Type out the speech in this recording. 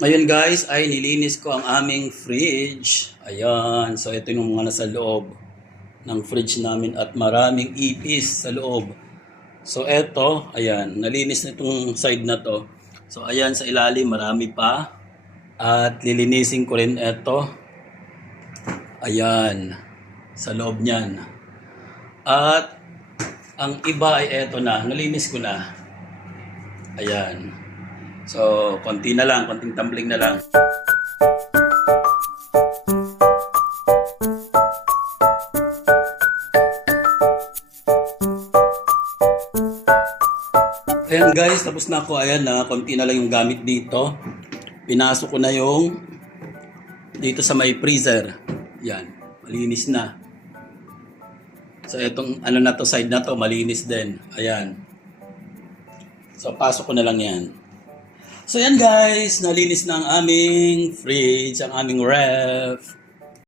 Ngayon guys ay nilinis ko ang aming fridge. Ayan. So ito yung mga nasa loob ng fridge namin at maraming ipis sa loob. So eto, ayan, nalinis na itong side na to. So ayan sa ilalim marami pa. At lilinisin ko rin eto. Ayan. Sa loob niyan. At ang iba ay eto na. Nalinis ko na. Ayan. So, konti na lang, konting tumbling na lang. Ayan guys, tapos na ako. Ayan na, konti na lang yung gamit dito. Pinasok ko na yung dito sa may freezer. Yan, malinis na. So, itong ano na to, side na to, malinis din. Ayan. So, pasok ko na lang yan. So yan guys, nalinis na ang aming fridge, ang aming ref.